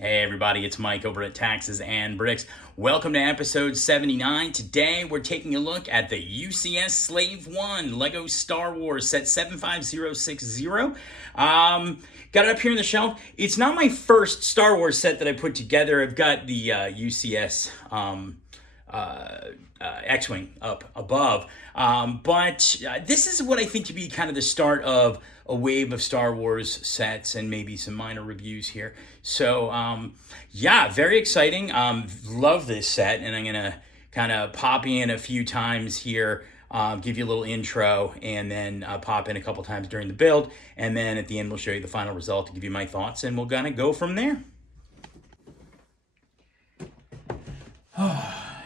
Hey everybody, it's Mike over at Taxes and Bricks. Welcome to episode 79. Today we're taking a look at the UCS Slave I Lego Star Wars set 75060. Got it up here on the shelf. It's not my first Star Wars set that I put together. I've got the UCS X-Wing up above. But this is what I think to be kind of the start of a wave of Star Wars sets and maybe some minor reviews here. So, yeah, very exciting. Love this set, and I'm going to kind of pop in a few times here, give you a little intro, and then pop in a couple times during the build. And then at the end, we'll show you the final result to give you my thoughts, and we'll kind of go from there.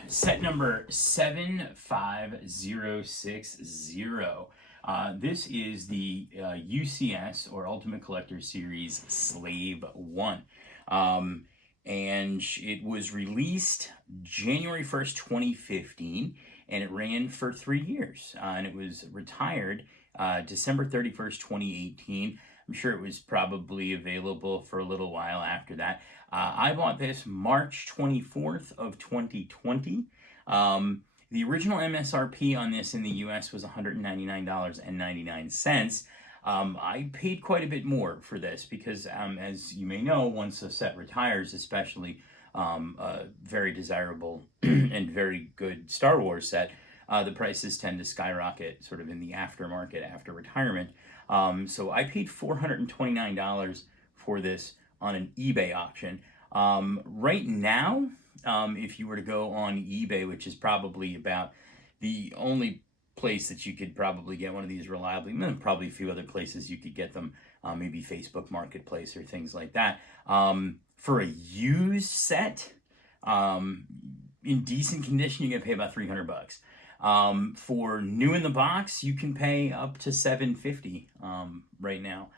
Set number 75060. This is the UCS, or Ultimate Collector Series, Slave I. And it was released January 1st, 2015, and it ran for 3 years. And it was retired December 31st, 2018. I'm sure it was probably available for a little while after that. I bought this March 24th of 2020. The original MSRP on this in the US was $199.99. I paid quite a bit more for this because, as you may know, once a set retires, especially a very desirable and very good Star Wars set, the prices tend to skyrocket sort of in the aftermarket after retirement. So I paid $429 for this on an eBay auction. Right now, if you were to go on eBay, which is probably about the only place that you could probably get one of these reliably, and then probably a few other places you could get them, maybe Facebook Marketplace or things like that. For a used set, in decent condition, you're gonna pay about $300. For new in the box, you can pay up to $750 right now.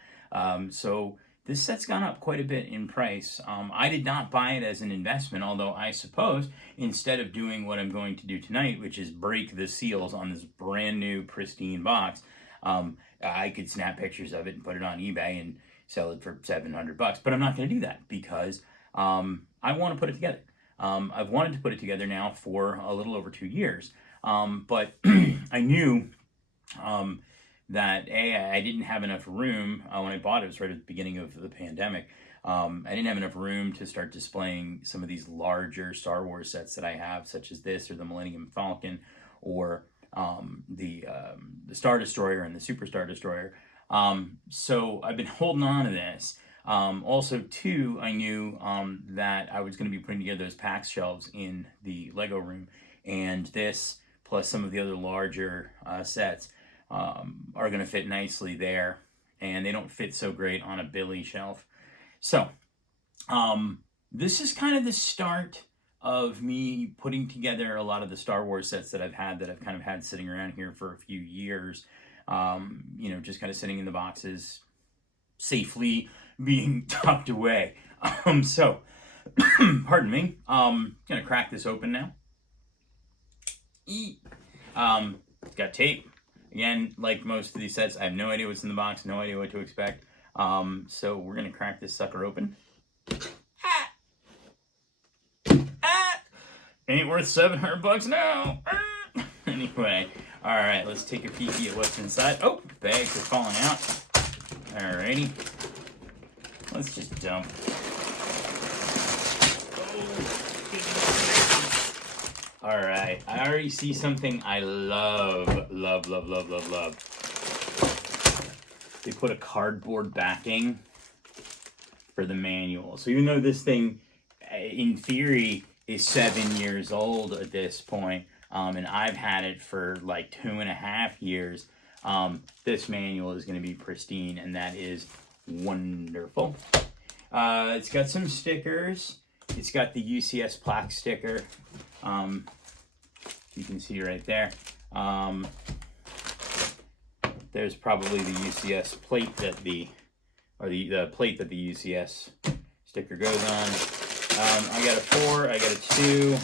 So this set's gone up quite a bit in price. I did not buy it as an investment, although I suppose instead of doing what I'm going to do tonight, which is break the seals on this brand new pristine box, I could snap pictures of it and put it on eBay and sell it for $700. But I'm not going to do that because I want to put it together. I've wanted to put it together now for a little over 2 years. But I knew that I didn't have enough room when I bought it. It was right at the beginning of the pandemic. I didn't have enough room to start displaying some of these larger Star Wars sets that I have, such as this, or the Millennium Falcon, or the Star Destroyer and the Super Star Destroyer. So I've been holding on to this. Also, too, I knew that I was going to be putting together those PAX shelves in the Lego room, and this, plus some of the other larger sets, are going to fit nicely there, and they don't fit so great on a Billy shelf. So this is kind of the start of me putting together a lot of the Star Wars sets that I've kind of had sitting around here for a few years, just kind of sitting in the boxes, safely being tucked away. So pardon me, I'm gonna crack this open now. It's got tape. Again, like most of these sets, I have no idea what's in the box, no idea what to expect. So we're going to crack this sucker open. Ain't worth $700 now. Anyway, all right, let's take a peeky at what's inside. Oh, bags are falling out. Alrighty. Let's just dump. All right, I already see something I love. They put a cardboard backing for the manual. So even though this thing, in theory, is 7 years old at this point, and I've had it for like 2.5 years, this manual is going to be pristine, and that is wonderful. It's got some stickers. It's got the UCS plaque sticker. You can see right there. There's probably the UCS plate that the plate that the UCS sticker goes on. I got a 4, I got a 2,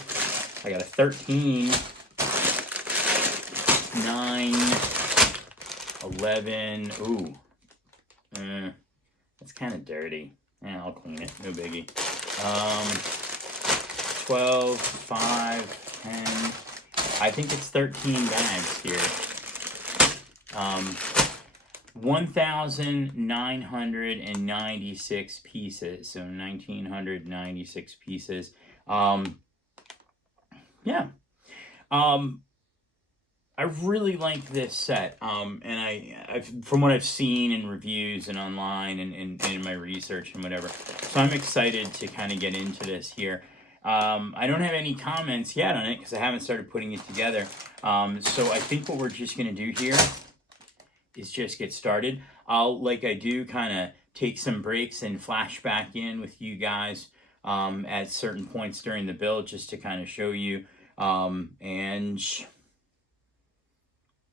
I got a 13, 9, 11. Ooh, that's kind of dirty. Yeah, I'll clean it, no biggie. Um, 12, 5, 10. I think it's 13 bags here. 1,996 pieces. So 1,996 pieces. Yeah. I really like this set, and I've from what I've seen in reviews and online and in my research and whatever, so I'm excited to kind of get into this here. I don't have any comments yet on it because I haven't started putting it together, so I think what we're just going to do here is just get started. I'll, like I do, kind of take some breaks and flash back in with you guys at certain points during the build just to kind of show you, and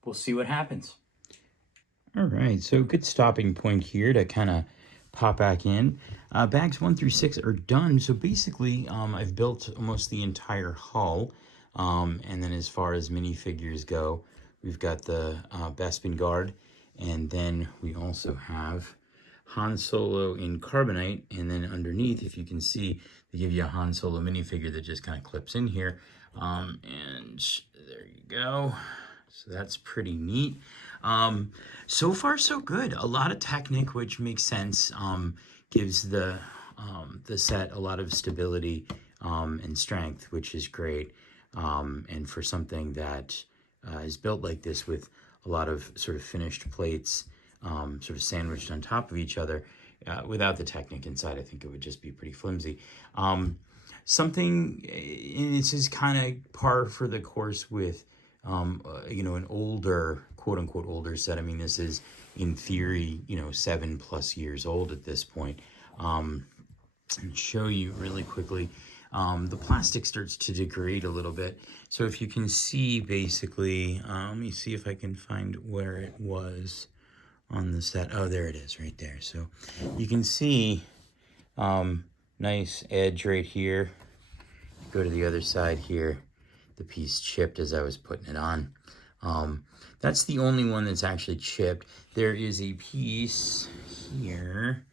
we'll see what happens. All right, so good stopping point here to kind of pop back in. Bags 1 through 6 are done. So basically, I've built almost the entire hull. And then as far as minifigures go, we've got the Bespin Guard. And then we also have Han Solo in carbonite. And then underneath, if you can see, they give you a Han Solo minifigure that just kind of clips in here. And there you go. So that's pretty neat. So far, so good. A lot of Technic, which makes sense. Gives the set a lot of stability and strength, which is great. And for something that is built like this with a lot of sort of finished plates, sort of sandwiched on top of each other, without the Technic inside, I think it would just be pretty flimsy. Something, and this is kind of par for the course with an older, quote unquote, older set. I mean, this is in theory, 7+ years old at this point. And show you really quickly, the plastic starts to degrade a little bit. So if you can see, basically, let me see if I can find where it was on the set. Oh, there it is right there. So you can see, nice edge right here. Go to the other side here. The piece chipped as I was putting it on. That's the only one that's actually chipped. There is a piece here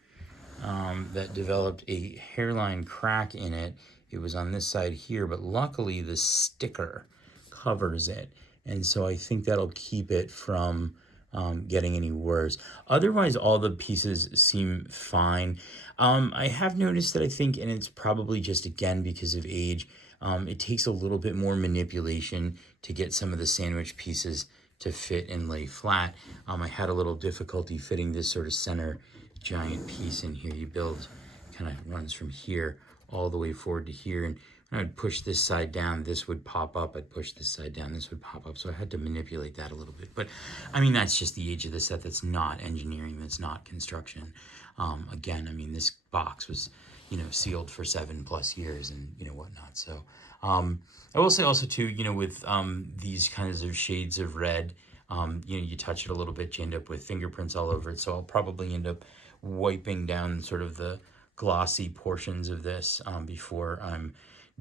that developed a hairline crack in it. It was on this side here, but luckily the sticker covers it. And so I think that'll keep it from getting any worse. Otherwise, all the pieces seem fine. I have noticed that I think, and it's probably just, again, because of age, it takes a little bit more manipulation to get some of the sandwich pieces to fit and lay flat. I had a little difficulty fitting this sort of center giant piece in here. You build, kind of runs from here all the way forward to here. And when I'd push this side down, this would pop up. I'd push this side down, this would pop up. So I had to manipulate that a little bit. But I mean, that's just the age of the set. That's not engineering. That's not construction. Again, I mean, this box was, sealed for 7+ years and, whatnot. So I will say also too, with these kinds of shades of red, you touch it a little bit, you end up with fingerprints all over it. So I'll probably end up wiping down sort of the glossy portions of this before I'm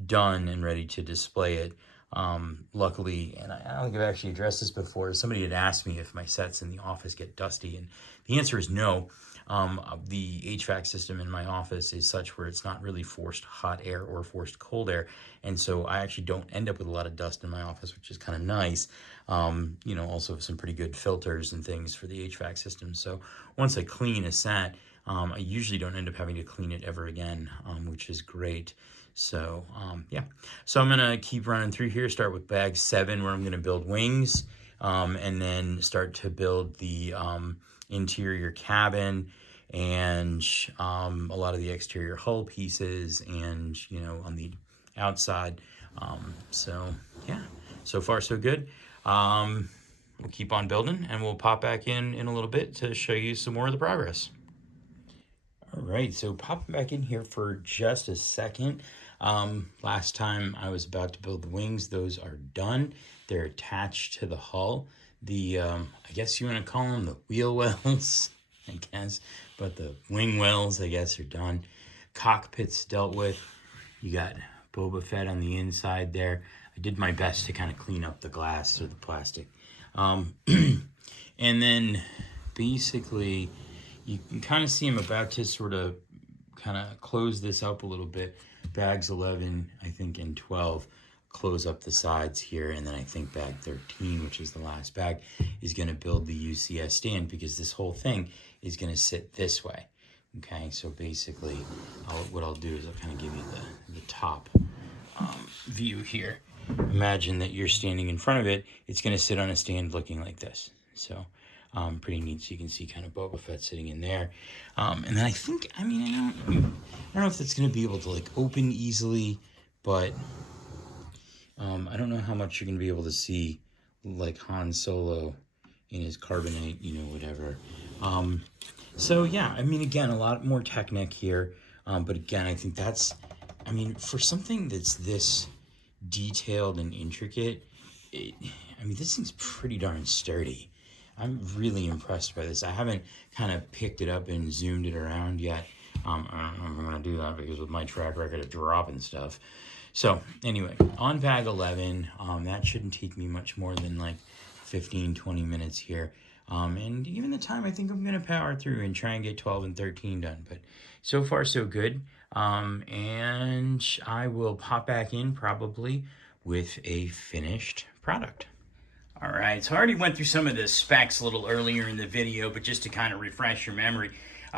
done and ready to display it. Luckily, and I don't think I've actually addressed this before, somebody had asked me if my sets in the office get dusty, and the answer is no. The HVAC system in my office is such where it's not really forced hot air or forced cold air, and so I actually don't end up with a lot of dust in my office, which is kind of nice. Also some pretty good filters and things for the HVAC system. So once I clean a set, I usually don't end up having to clean it ever again, which is great. So, yeah. So I'm going to keep running through here, start with bag 7, where I'm going to build wings, and then start to build the interior cabin and a lot of the exterior hull pieces and, on the outside. So, yeah. So far, so good. We'll keep on building, and we'll pop back in a little bit to show you some more of the progress. All right, so popping back in here for just a second. Last time I was about to build the wings. Those are done. They're attached to the hull. The, I guess you want to call them the wheel wells, I guess, but the wing wells, I guess, are done. Cockpit's dealt with. You got Boba Fett on the inside there. I did my best to kind of clean up the glass or the plastic. And then basically you can kind of see I'm about to sort of kind of close this up a little bit. Bags 11, I think, and 12 close up the sides here, and then I think bag 13, which is the last bag, is going to build the UCS stand, because this whole thing is going to sit this way. Okay, so basically what I'll do is I'll kind of give you the top view here. Imagine that you're standing in front of it. It's going to sit on a stand looking like this. So pretty neat. So you can see kind of Boba Fett sitting in there. And then I think, I don't know if it's going to be able to like open easily, but I don't know how much you're going to be able to see like Han Solo in his carbonite, whatever. So yeah, again, a lot more Technic here. But again, I think that's, for something that's this detailed and intricate, this thing's pretty darn sturdy. I'm really impressed by this. I haven't kind of picked it up and zoomed it around yet. I don't know if I'm going to do that, because with my track record of dropping stuff. So anyway, on bag 11, that shouldn't take me much more than like 15, 20 minutes here. And given the time, I think I'm going to power through and try and get 12 and 13 done. But so far, so good. And I will pop back in probably with a finished product. All right, so I already went through some of the specs a little earlier in the video, but just to kind of refresh your memory,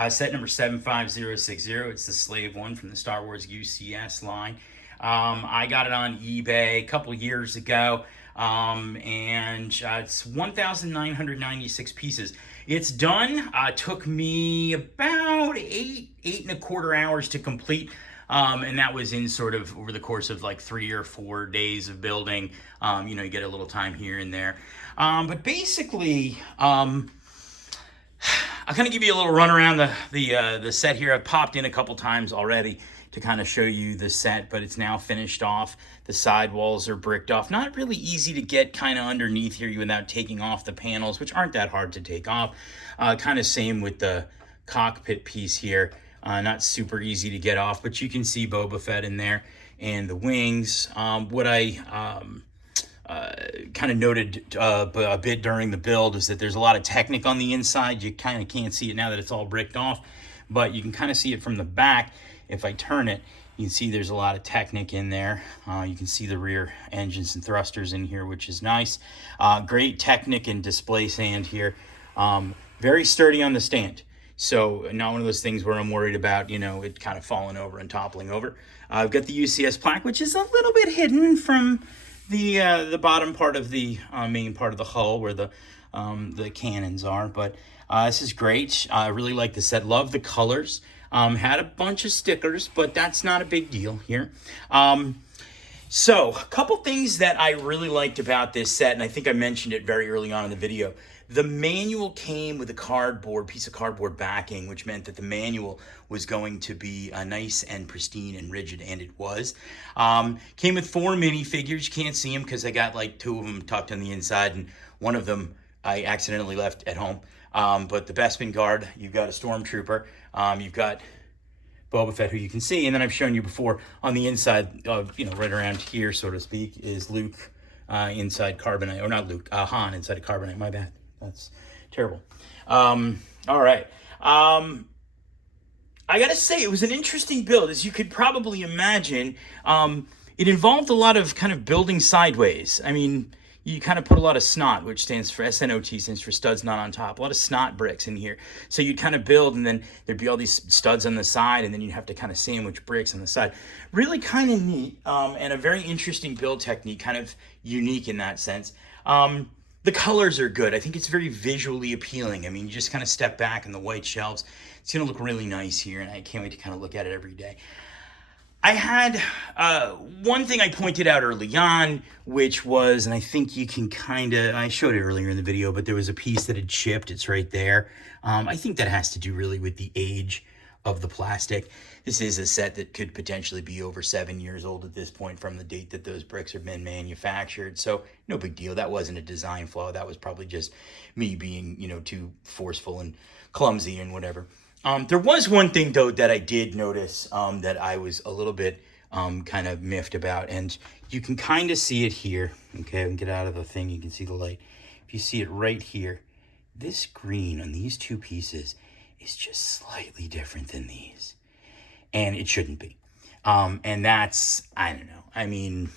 set number 75060, it's the Slave I from the Star Wars UCS line. I got it on eBay a couple years ago, and it's 1,996 pieces. It's done. Took me about 8.25 hours to complete. And that was in sort of over the course of like 3 or 4 days of building. You get a little time here and there. But basically, I'll kind of give you a little run around the set here. I've popped in a couple times already to kind of show you the set, but it's now finished off. The side walls are bricked off. Not really easy to get kind of underneath here without taking off the panels, which aren't that hard to take off. Kind of same with the cockpit piece here. Not super easy to get off, but you can see Boba Fett in there and the wings. What I kind of noted a bit during the build is that there's a lot of Technic on the inside. You kind of can't see it now that it's all bricked off, but you can kind of see it from the back. If I turn it, you can see there's a lot of Technic in there. You can see the rear engines and thrusters in here, which is nice. Great Technic and display sand here. Very sturdy on the stand. So not one of those things where I'm worried about, it kind of falling over and toppling over. I've got the UCS plaque, which is a little bit hidden from the bottom part of the main part of the hull where the cannons are. But this is great. I really like the set. Love the colors. Had a bunch of stickers, but that's not a big deal here. So a couple things that I really liked about this set, and I think I mentioned it very early on in the video. The manual came with a piece of cardboard backing, which meant that the manual was going to be nice and pristine and rigid, and it was. Came with 4 minifigures. You can't see them because I got like 2 of them tucked on the inside, and one of them I accidentally left at home. But the Bespin Guard, you've got a Stormtrooper, you've got Boba Fett, who you can see, and then I've shown you before on the inside, right around here, so to speak, is Luke inside carbonite, or not Luke, Han inside of carbonite. My bad. That's terrible. All right. I gotta say, it was an interesting build, as you could probably imagine. It involved a lot of kind of building sideways. You kind of put a lot of snot, which stands for SNOT, stands for studs not on top. A lot of snot bricks in here. So you'd kind of build, and then there'd be all these studs on the side, and then you'd have to kind of sandwich bricks on the side. Really kind of neat, and a very interesting build technique, kind of unique in that sense. The colors are good. I think it's very visually appealing. You just kind of step back in the white shelves. It's going to look really nice here, and I can't wait to kind of look at it every day. I had one thing I pointed out early on, which was, and I think you can I showed it earlier in the video, but there was a piece that had chipped. It's right there. I think that has to do really with the age of the plastic. This is a set that could potentially be over 7 years old at this point from the date that those bricks have been manufactured. So no big deal. That wasn't a design flaw. That was probably just me being, too forceful and clumsy and whatever. There was one thing, though, that I did notice that I was a little bit kind of miffed about. And you can kind of see it here. Okay, I can get out of the thing. You can see the light. If you see it right here, this green on these 2 pieces is just slightly different than these. and it shouldn't be. And that's, I don't know. I mean,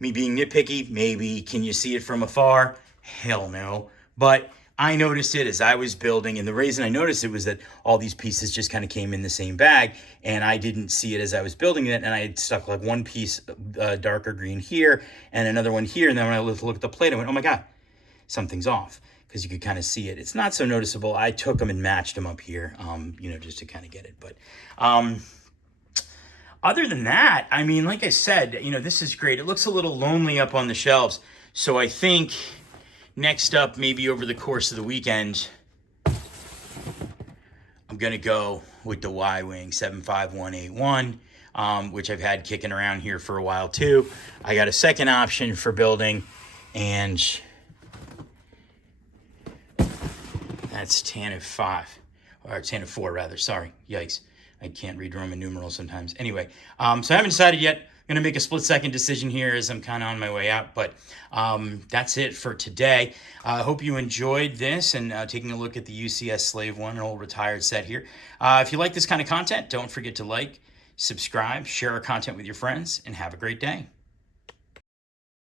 me being nitpicky, maybe. Can you see it from afar? Hell no. But I noticed it as I was building, and the reason I noticed it was that all these pieces just kind of came in the same bag, and I didn't see it as I was building it, and I had stuck like one piece darker green here and another one here, and then when I looked at the plate, I went, oh my God, something's off, because you could kind of see it. It's not so noticeable. I took them and matched them up here, just to kind of get it. But other than that, I mean, like I said, this is great. It looks a little lonely up on the shelves, so I think next up, maybe over the course of the weekend, I'm going to go with the Y-Wing 75181, which I've had kicking around here for a while too. I got a second option for building, and that's Tantive 5, or Tantive 4 rather, sorry, yikes. I can't read Roman numerals sometimes. Anyway, so I haven't decided yet. I'm going to make a split-second decision here as I'm kind of on my way out. But that's it for today. I hope you enjoyed this and taking a look at the UCS Slave I, an old retired set here. If you like this kind of content, don't forget to like, subscribe, share our content with your friends, and have a great day.